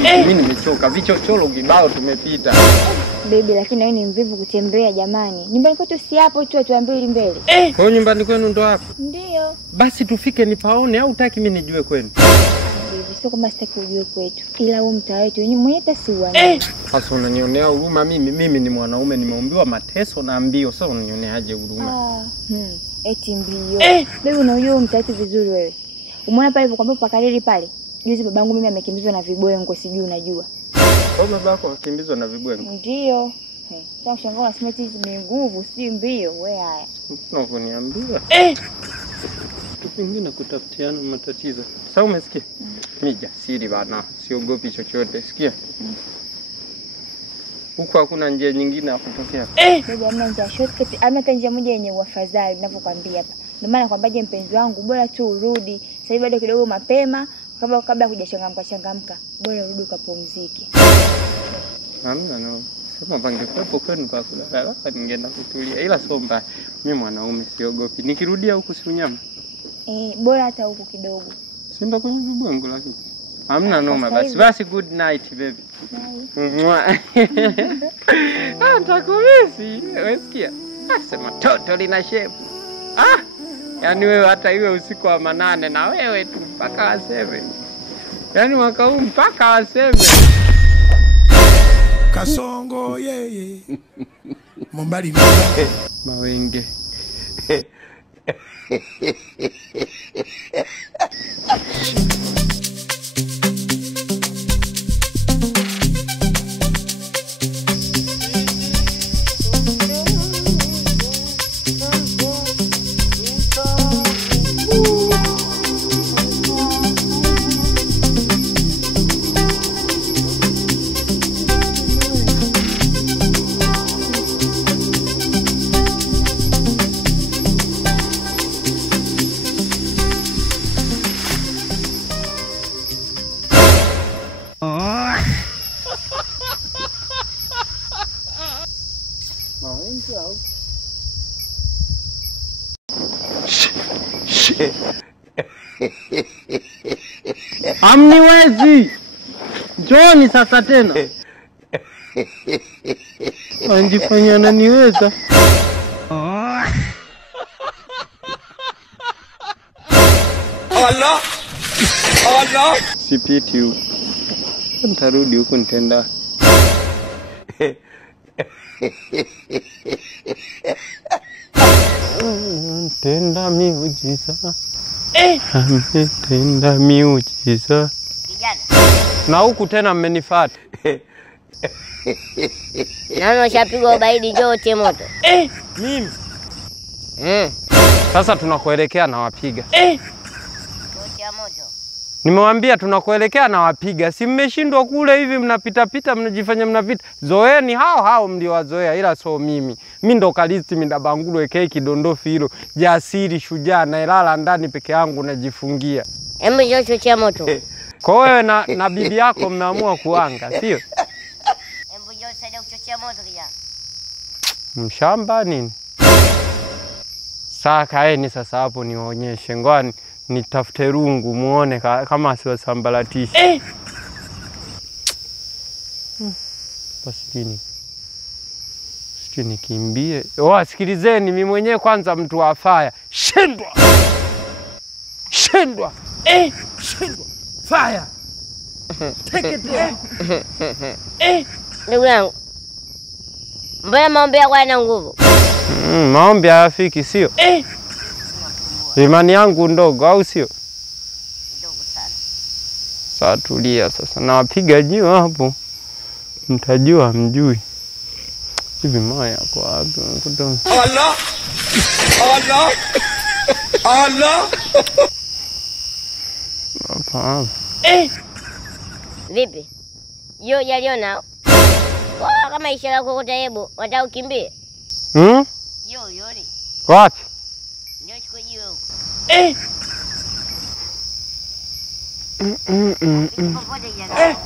Mimi nimechoka. Vichochoro kibao tumepita. Baby, lakini wewe ni mvivu kutembea jamani. Nyumbani kwetu si hapo tu atuambie ili mbele. Kwa hiyo nyumbani kwenu ndo hapo? Ndio. Basi tufike nipaone au utaki mimi nijue kwenu? Baby, sio kama sitaki ujue kwetu. Ila huo mtaa wetu mwenyewe hata si uone. Sasa unanionea huruma mimi ni mwanaume nimeumbiwa mateso na mbio. Sasa unanioneaje huruma? Eti mbio. Baby, unajua mtaa wetu vizuri wewe. Umeona pale nilipokuambia pakalili pale? Juzi babangu mimi amekimbizwa na vibwengo, sijui unajua. Kwa babako akimbizwa na vibwengo? Ndio. Sasa ushangaa unasema eti ni nguvu si mbio, wewe haya. Unavyoniambia. Kitu kingine kutafutiana matatizo. Sasa umesikia? Mimi jasiri bana, siogopi chochote, sikia? Huko hakuna njia nyingine ya kutokea. Baby, hamna njia shortcut, ama njia moja yenye uafadhali ninavyokuambia hapa. Ndio maana nakwambiaje mpenzi wangu, bora tu urudi. Sasa hivi bado kidogo mapema, kabla hujachangamka, bora urudi ukapumzike. Hamna no. Sema pangekuepo kwenu kwa kulala, ningeenda kutulia. Ila sio mbaya. Mimi mwanaume siogopi. Nikirudia huku si unyama. Bora hata huku kidogo. Si ndo kwenye vibwengo lakini. Hamna noma basi. Basi good night baby. Nitakumisi. Unasikia? Sema toto lina shepu. Yaani wewe hata iwe usiku wa manane na wewe tu mpaka waseme. Yaani mwaka huu mpaka waseme. Kasongo yeye. Mombali Mawenge. Amniwezi. Njoni sasa tena. Anjifanya ananiweza. Allah. Sipiti huko. Nitarudi huko nitenda. Tenda miujiza. Tenda miujiza. Kijana. Na huku tena mmenifuata. Naona ushapigwa ubaidi, njoo utie moto. Mimi. Sasa tunakuelekea na wapiga. Utia moto. Nimewambia tunakuelekea na wapiga. Si mmeshindwa kule hivi mnapita mnajifanya mnapita. Zoeni hao mliowazoea ila sio mimi. Mimi ndo Kalisti Mindabangulu aka Kidondofi hilo. Jasiri shujaa na ilala ndani peke yangu najifungia. Hebu njoo utie moto. Kwa wewe na bibi yako mmeamua kuanga, sio? Hebu njoo usaidie kuchochea moto kijana. Mshamba nini? Sasa kaeni sasa hapo niwaonyeshe. Ngwani nitafute rungu muone kama siwasambaratisha. Basi nini? Sisi nikimbie. Sikilizeni mimi mwenyewe kwanza mtu wa fire. Shindwa. Shindwa. Fire. Take it down. Ndugu yangu. Mbona maombi yako yana nguvu? Maombi hayafiki sio? Imani yangu ndogo au sio? Ndogo sana. Sasa tulia sasa. Na wapiga jiwe hapo. Mtajua mjui. Hivi maya kwa wapi? Allah. Hapa. Vipi? Yo jaliona. Kama ishara kokota hebu, wataka ukimbie? Yo yori. Wapi? Njoo chukue jiwe huko. Popote kijana.